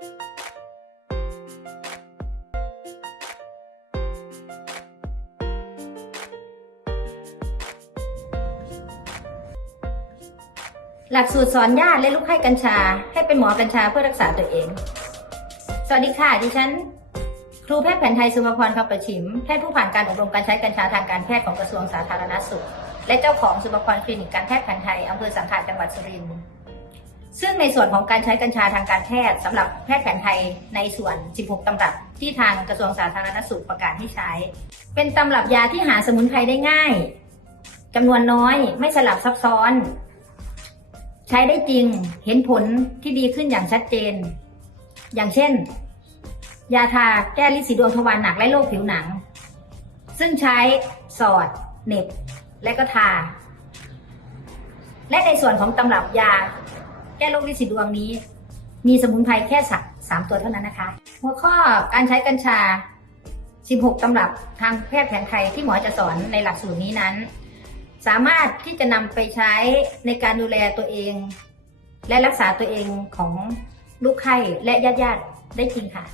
หลักสูตรสอนญาติและลูกไข้กัญชา ให้เป็นหมอกัญชาเพื่อรักษาตัวเอง สวัสดีค่ะ ดิฉัน ครูแพทย์แผนไทยสุภพรคำประชิม แพทย์ผู้ผ่านการอบรมการใช้กัญชาทางการแพทย์ของกระทรวงสาธารณสุข และเจ้าของสุภพรคลินิกการแพทย์แผนไทยอำเภอสังขะจังหวัดสุรินทร์ ซึ่งในส่วนของการใช้กัญชาทางการแพทย์สำหรับแพทย์แผนไทยในส่วน 16 ตำรับที่ทางกระทรวงสาธารณสุขประกาศให้ใช้ เป็นตำรับยาที่หาสมุนไพรได้ง่ายจำนวนน้อยไม่สลับซับซ้อน ใช้ได้จริงเห็นผลที่ดีขึ้นอย่างชัดเจน อย่างเช่น ยาทาแก้ลิสีดวงทวารหนักและโรคผิวหนัง ซึ่งใช้สอดเหน็บและก็ทา และในส่วนของตำรับยา แก้โรคลินสีดวงนี้ มีสมุนไพรแค่สักสามตัวเท่านั้นนะคะ หัวข้อการใช้กัญชา 16 ตำรับทางแพทย์แผนไทยที่หมอจะสอนในหลักสูตรนี้นั้น สามารถที่จะนำไปใช้ในการดูแลตัวเอง และรักษาตัวเองของลูกไข้และญาติๆได้จริงค่ะ